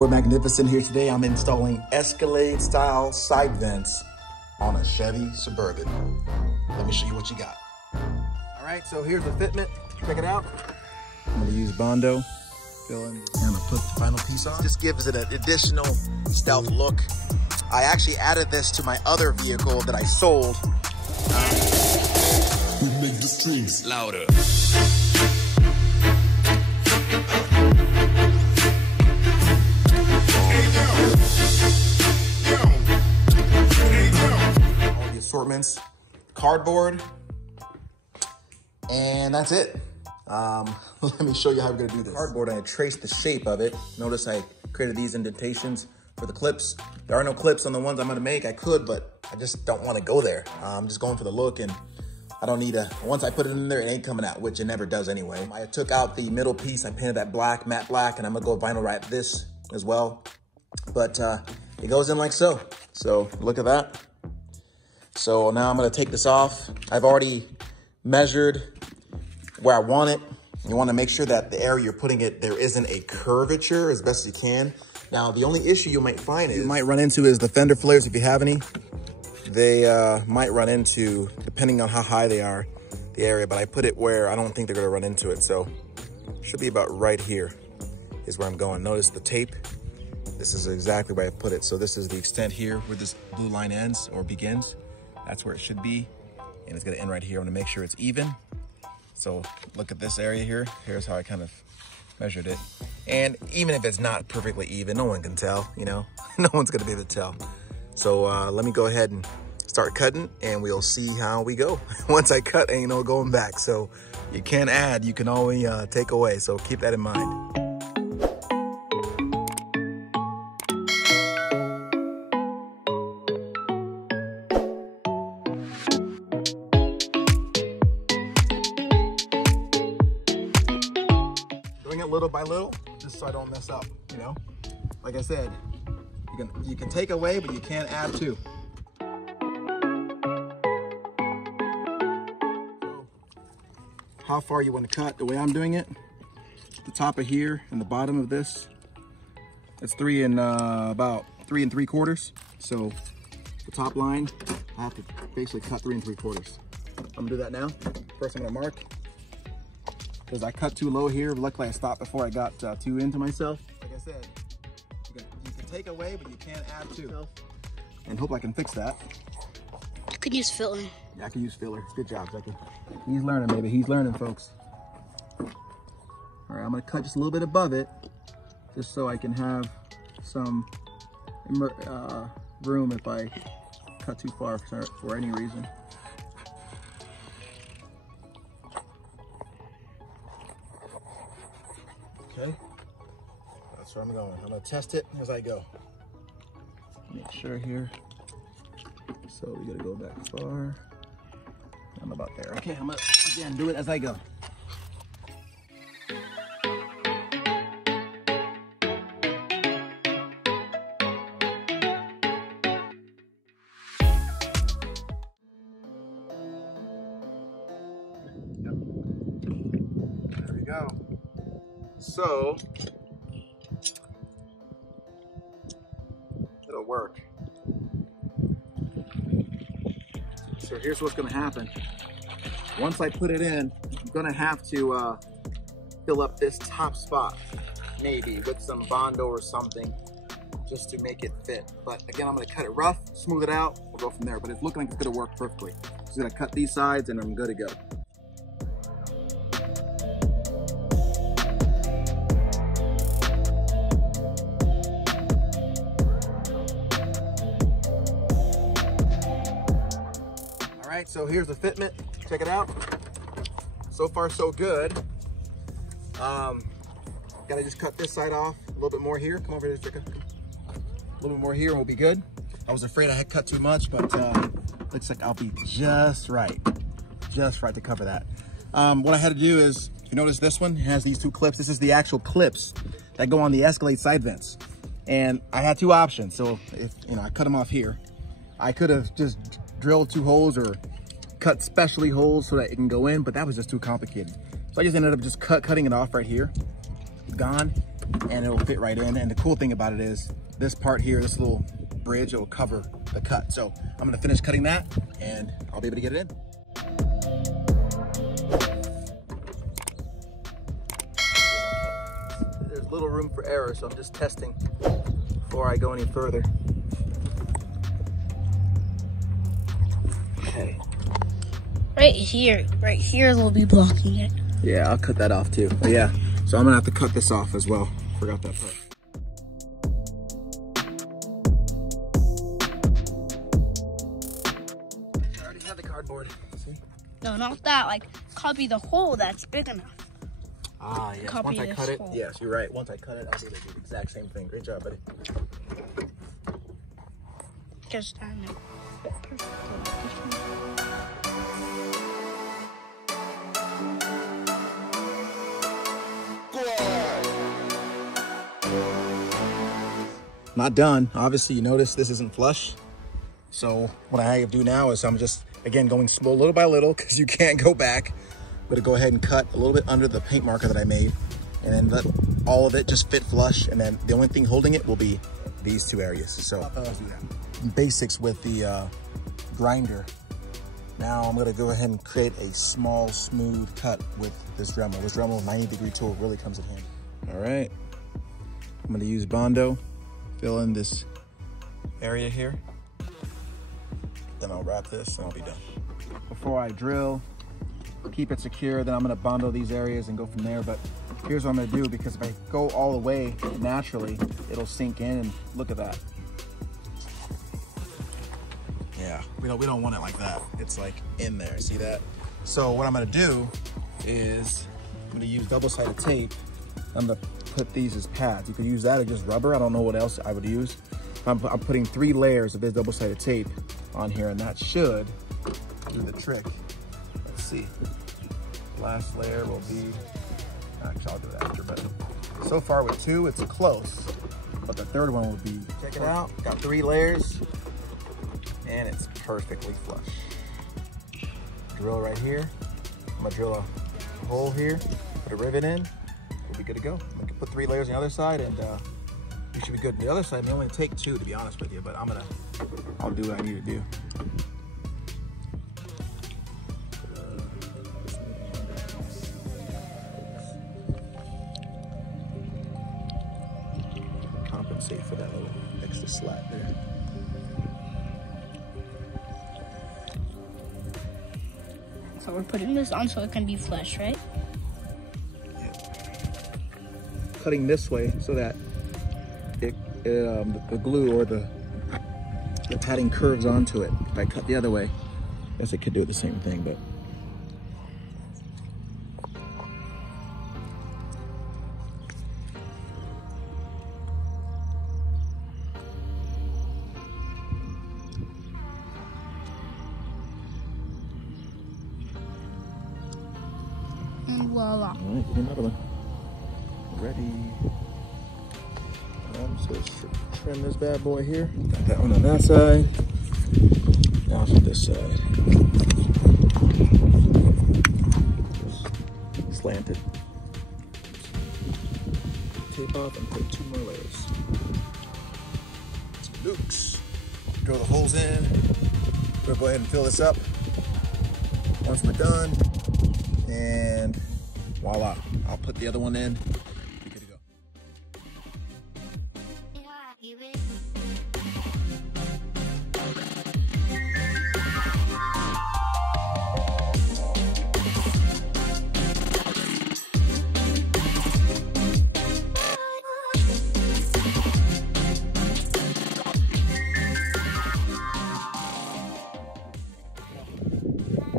We're magnificent here today. I'm installing Escalade style side vents on a Chevy Suburban. Let me show you what you got. All right, so here's the fitment. Check it out. I'm gonna use Bondo. Fill in. I'm gonna put the final piece on. Just gives it an additional stealth look. I actually added this to my other vehicle that I sold. We make the strings louder. All the assortments, cardboard, and that's it. Let me show you how we're gonna do this. Cardboard, I traced the shape of it. Notice I created these indentations for the clips. There are no clips on the ones I'm gonna make. I could, but I just don't wanna go there. I'm just going for the look, and I don't need once I put it in there, it ain't coming out, which it never does anyway. I took out the middle piece, I painted that black, matte black, and I'm gonna go vinyl wrap this as well. But it goes in like so. So look at that. So now I'm gonna take this off. I've already measured where I want it. You wanna make sure that the area you're putting it, there isn't a curvature as best you can. Now, the only issue you might find is, the fender flares, if you have any. They might run into, depending on how high they are, the area, but I put it where I don't think they're gonna run into it. So should be about right here is where I'm going. Notice the tape. This is exactly where I put it. So this is the extent here where this blue line ends or begins. That's where it should be. And it's gonna end right here. I'm gonna make sure it's even. So look at this area here. Here's how I kind of measured it. And even if it's not perfectly even, no one can tell, you know? No one's gonna be able to tell. So let me go ahead and start cutting and we'll see how we go. Once I cut, ain't no going back. So you can't add, you can always take away. So keep that in mind. Doing it little by little, just so I don't mess up, you know? Like I said, you can take away, but you can't add to. So, how far you want to cut? The way I'm doing it, the top of here and the bottom of this, it's about 3 3/4. So the top line, I have to basically cut 3 3/4. I'm gonna do that now. First, I'm gonna mark. Because I cut too low here. Luckily, I stopped before I got too into myself. Like I said, you can take away, but you can't add to. And hope I can fix that. I could use filler. Yeah, I can use filler. Good job, Becky. He's learning, baby. He's learning, folks. All right, I'm gonna cut just a little bit above it, just so I can have some room if I cut too far for any reason. Okay, that's where I'm going. I'm gonna test it as I go. Make sure here. So we gotta go back far. I'm about there. Okay, I'm gonna, again, do it as I go. There we go. So, it'll work. So here's what's gonna happen. Once I put it in, I'm gonna have to fill up this top spot, maybe with some Bondo or something, just to make it fit. But again, I'm gonna cut it rough, smooth it out, we'll go from there. But it's looking like it's gonna work perfectly. Just gonna cut these sides and I'm good to go. All right, so here's the fitment. Check it out. So far, so good. Gotta just cut this side off. A little bit more here. Come over here, Chica. A little bit more here and we'll be good. I was afraid I had cut too much, but looks like I'll be just right to cover that. What I had to do is, you notice this one has these 2 clips. This is the actual clips that go on the Escalade side vents. And I had 2 options. So if, I cut them off here, I could have just drilled 2 holes or cut specially holes so that it can go in, but that was just too complicated. So I just ended up just cutting it off right here. Gone. and it'll fit right in. And the cool thing about it is this part here, this little bridge, it will cover the cut. So I'm gonna finish cutting that and I'll be able to get it in. There's little room for error, so I'm just testing before I go any further. Okay. Right here will be blocking it. Yeah, I'll cut that off too. But yeah, so I'm gonna have to cut this off as well. Forgot that part. I already have the cardboard. See? No, not that. Like, copy the hole that's big enough. Ah, yes. Copy Once I cut it, hole. yes, you're right. Once I cut it, I'll be able to do the exact same thing. Great job, buddy. Just I know. Not done. Obviously, you notice this isn't flush. So what I do now is I'm just, again, going slow little by little because you can't go back. I'm gonna go ahead and cut a little bit under the paint marker that I made and then let all of it just fit flush. And then the only thing holding it will be these two areas. So basics with the grinder. Now I'm gonna go ahead and create a small, smooth cut with this Dremel. This Dremel 90-degree tool really comes in handy. All right, I'm gonna use Bondo. Fill in this area here. Then I'll wrap this and I'll be done. Before I drill, keep it secure, then I'm gonna Bondo these areas and go from there. But here's what I'm gonna do, because if I go all the way naturally, it'll sink in, and look at that. Yeah, we don't want it like that. It's like in there, see that? So what I'm gonna do is I'm gonna use double-sided tape. I'm gonna put these as pads. You could use that or just rubber. I don't know what else I would use. I'm putting 3 layers of this double-sided tape on here, and that should do the trick. Let's see. Last layer will be, actually I'll do it after, but so far with 2, it's close. But the third one will be, check it out, got 3 layers, and it's perfectly flush. Drill right here. I'm gonna drill a hole here, put a rivet in, we'll be good to go. I'm gonna put 3 layers on the other side, and you should be good. The other side may only take 2, to be honest with you, but I'll do what I need to do. Compensate for that little extra slat there. So we're putting this on so it can be flush, right? Yeah. Cutting this way so that the glue or the padding curves onto it. If I cut the other way, I guess I could do it the same thing, but And voila. all right, here's another one. Ready. So let's trim this bad boy here. Got that one on that side. Now for this side. Just slanted. Tape off and put 2 more layers. Looks. Drill the holes in. We'll go ahead and fill this up. Once we're done, and voila, I'll put the other one in. Be good to go.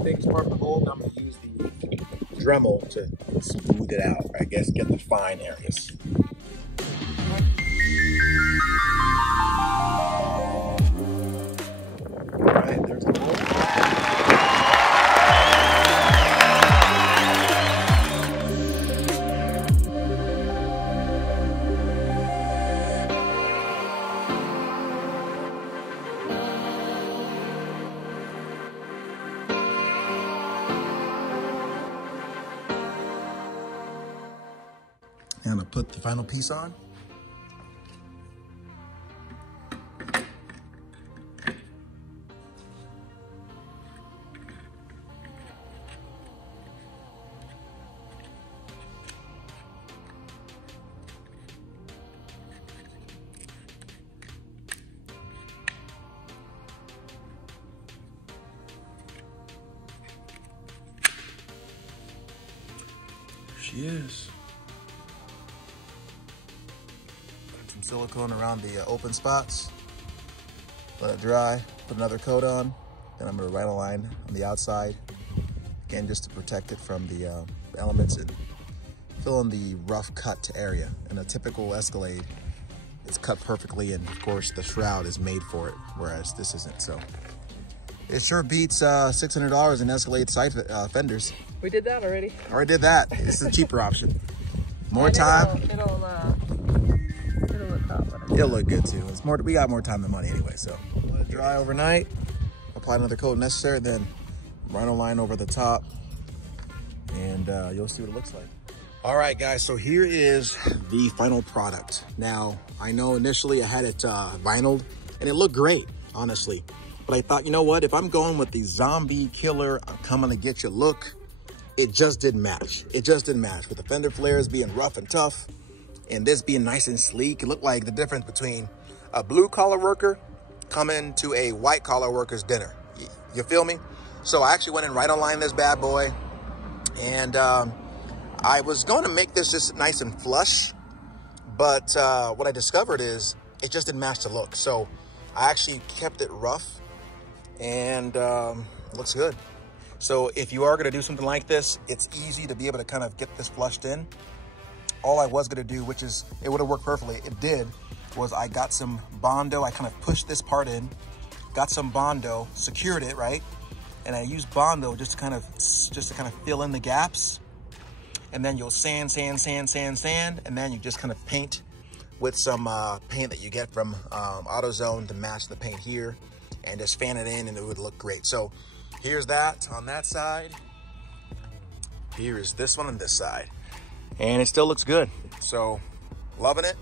Biggest part of the mold, I'm going to use the Dremel to smooth it out, I guess, get the fine areas. All right, there's the mold. And I'm gonna put the final piece on. She is. Put some silicone around the open spots. Let it dry. Put another coat on. Then I'm going to vinyl line on the outside. Again, just to protect it from the elements and fill in the rough cut area. In a typical Escalade, it's cut perfectly, and of course the shroud is made for it, whereas this isn't. So it sure beats $600 in Escalade side fenders. We did that already. Already did that. This is a cheaper option. More time. It'll look hot. It'll look good too. It's more. We got more time than money anyway. So let it dry overnight. Apply another coat if necessary. Then vinyl line over the top, and you'll see what it looks like. All right, guys. So here is the final product. Now I know initially I had it vinyled, and it looked great, honestly. But I thought, you know what? If I'm going with the zombie killer, I'm coming to get you look, it just didn't match. It just didn't match. With the fender flares being rough and tough and this being nice and sleek, it looked like the difference between a blue collar worker coming to a white collar worker's dinner. You feel me? So I actually went and right online this bad boy. And I was going to make this just nice and flush. But what I discovered is it just didn't match the look. So I actually kept it rough and looks good. So if you are going to do something like this, it's easy to be able to kind of get this flushed in. All I was going to do, which is, it would have worked perfectly, it did, was I got some Bondo. I kind of pushed this part in, got some Bondo, secured it, right? And I used Bondo just to kind of fill in the gaps. And then you'll sand, and then you just kind of paint with some paint that you get from AutoZone to match the paint here, and just fan it in and it would look great. So here's that on that side. Here is this one on this side. And it still looks good. So loving it.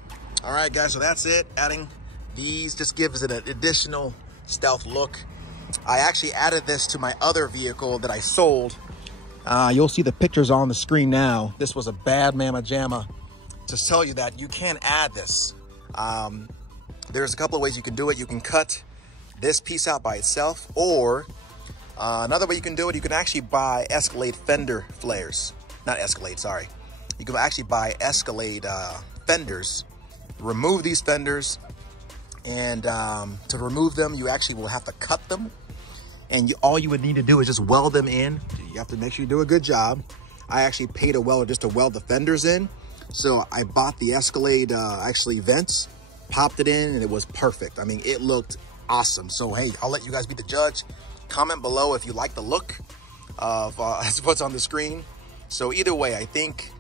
All right, guys, so that's it. Adding these just gives it an additional stealth look. I actually added this to my other vehicle that I sold. You'll see the pictures on the screen now. This was a bad mamma jamma to tell you that you can add this. There's a couple of ways you can do it. You can cut this piece out by itself, or another way you can do it, you can actually buy Escalade fender flares. Not Escalade, sorry. You can actually buy Escalade fenders, remove these fenders, and to remove them, you actually will have to cut them. And all you would need to do is just weld them in. You have to make sure you do a good job. I actually paid a welder just to weld the fenders in. So I bought the Escalade actually vents, popped it in, and it was perfect. I mean, it looked awesome. So hey, I'll let you guys be the judge. Comment below if you like the look of what's on the screen. So either way, I think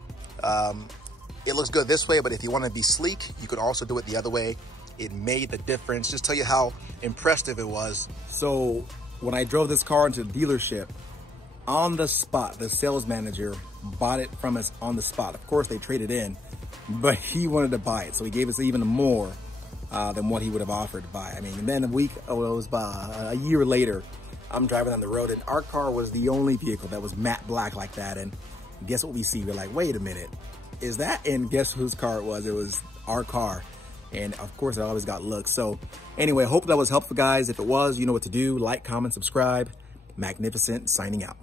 it looks good this way, but if you want to be sleek, you could also do it the other way. It made the difference. Just tell you how impressive it was. So when I drove this car into the dealership, on the spot, the sales manager bought it from us on the spot. Of course, they traded in, but he wanted to buy it. So he gave us even more than what he would have offered to buy. I mean, and then a year later, I'm driving on the road, and our car was the only vehicle that was matte black like that. And guess what we see? We're like, wait a minute, is that? And guess whose car it was? It was our car. And of course, it always got looks. So anyway, I hope that was helpful, guys. If it was, you know what to do. Like, comment, subscribe. Magnificent signing out.